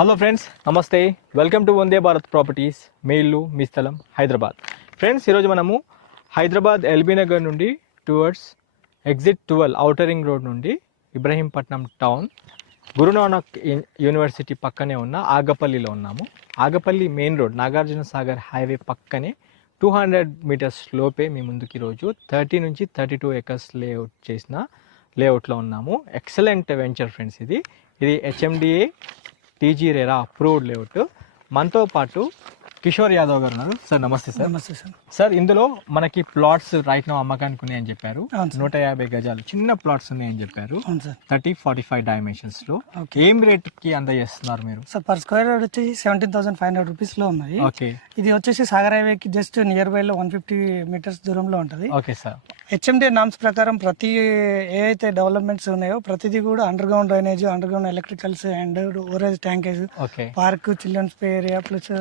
Hello friends, నమస్తే. Welcome to Vande Bharat properties. మీ ఇల్లు మీ స్థలం హైదరాబాద్. ఫ్రెండ్స్, ఈరోజు మనము హైదరాబాద్ ఎల్బీ నగర్ నుండి towards exit 12 outer ring road నుండి ఇబ్రహీంపట్నం టౌన్ గురునానక్ యూనివర్సిటీ పక్కనే ఉన్న ఆగపల్లిలో ఉన్నాము. Agapalli main road Nagarjuna Sagar highway పక్కనే 200 మీటర్స్ లోపే మీ ముందుకి ఈరోజు 30 నుంచి 32 ఎకర్స్ లేఅవుట్ చేసిన లేఅవుట్లో ఉన్నాము. Excellent venture friends. ఇది HMDA TG RERA approved layout. మనతో పాటు కిషోర్ యాదవ్ గారు ఉన్నారు. సార్ నమస్తే. సార్ నమస్తే సార్. సార్, ఇందులో మనకి ప్లాట్స్ రైట్ నో అమ్మకానికి ఉన్నాయని చెప్పారు. అవును సార్. 150 గజాలు చిన్న ప్లాట్స్ ఉన్నాయని చెప్పారు. అవును సార్. 30-45 డైమెన్షన్స్ లో ఏం రేట్ కి అందజేస్తున్నారు మీరు? సార్ పర్ స్క్వేర్ యార్డ్ వచ్చేసి 17,500 రూపీస్ లో ఉన్నాయి. ఓకే. ఇది వచ్చేసి సాగర్ హైవే కి జస్ట్ నియర్ బై లో 150 మీటర్స్ దూరంలో ఉంటది. Okay sir. హెచ్ఎండి నామ్స్ ప్రకారం ప్రతి ఏ అయితే డెవలప్మెంట్స్ ఉన్నాయో ప్రతిదీ కూడా under ground drainage, under ground electricals and ఓరేజ్ tankage, okay, park, children's play area plus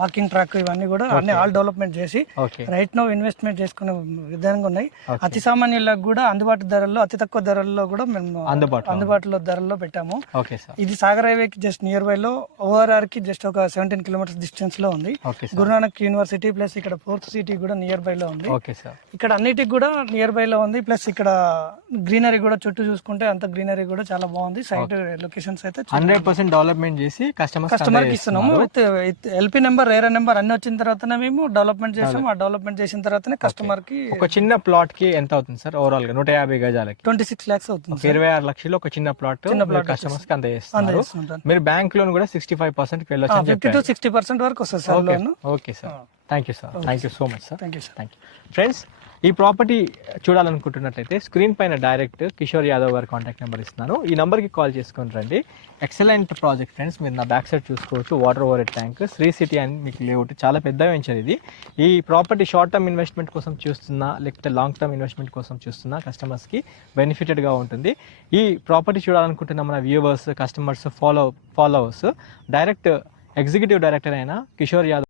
walking track ఇవన్నీ కూడా అన్ని ఆల్ డెవలప్మెంట్ చేసి ఓకే రైట్ నో ఇన్వెస్ట్మెంట్ చేసుకునే విధంగా ఉన్నాయి. అతి సామాన్యులకు కూడా అందుబాటు ధరల్లో, అతి తక్కువ ధరల్లో కూడా మేము అందుబాటులో ధరల్లో పెట్టాము. Okay sir. ఇది సాగర్ హైవే కి జస్ట్ నియర్ బై లో ఓఆర్ఆర్ కి జస్ట్ ఒక 17 కిలోమీటర్స్ డిస్టెన్స్ లో ఉంది. Okay sir. Guru Nanak university plus ఇక్కడ ఫోర్త్ సిటీ కూడా నియర్ బై లో ఉంది. Okay sir. ఇక్కడ అన్నిటికి కూడా నియర్ బై లో ఉంది. ప్లస్ ఇక్కడ గ్రీనరీ కూడా చుట్టూ చూసుకుంటే అంత గ్రీనరీ కూడా చాలా బాగుంది. సైట్ లొకేషన్స్ అయితే 100% డెవలప్మెంట్ చేసి కస్టమర్ కి ఇస్తున్నాము. With LP number, RERA number అన్ని వచ్చిన తర్వాతనే మేము డెవలప్మెంట్ చేసాము. ఆ డెవలప్మెంట్ చేసిన తర్వాతనే కస్టమర్ కి ఒక చిన్న ప్లాట్ కి ఎంత అవుతుంది సార్? ఓవరాల్ గా 150 గజాలకి 26 lakhs అవుతుంది. 26 లక్షలు ఒక చిన్న ప్లాట్ కస్టమర్స్ కి అందజేస్తున్నారు. మీరు బ్యాంక్ లోన్ కూడా 65% వెళ్ళొచ్చు. 50 to 60% వరకు వస్తుంది sir loan. Okay sir. Thank you sir. Thank you so much sir. Thank you sir. Thank you. Friends, ఈ ప్రాపర్టీ చూడాలనుకుంటున్నట్లయితే స్క్రీన్ పైన డైరెక్ట్ కిషోర్ యాదవ్ గారి కాంటాక్ట్ నెంబర్ ఇస్తున్నాను. ఈ నెంబర్కి కాల్ చేసుకొని రండి. Excellent project friends. మీరు నా బ్యాక్ సైడ్ చూసుకోవచ్చు. Water over tank, Sri City అని మీకు లేఅవుట్, చాలా పెద్ద వెంచర్ ఇది. ఈ ప్రాపర్టీ షార్ట్ టర్మ్ ఇన్వెస్ట్మెంట్ కోసం చూస్తున్నా, లేకపోతే లాంగ్ టర్మ్ ఇన్వెస్ట్మెంట్ కోసం చూస్తున్నా కస్టమర్స్కి బెనిఫిటెడ్గా ఉంటుంది. ఈ ప్రాపర్టీ చూడాలనుకుంటున్న మన viewers, customers, followers direct executive director అయిన కిషోర్ యాదవ్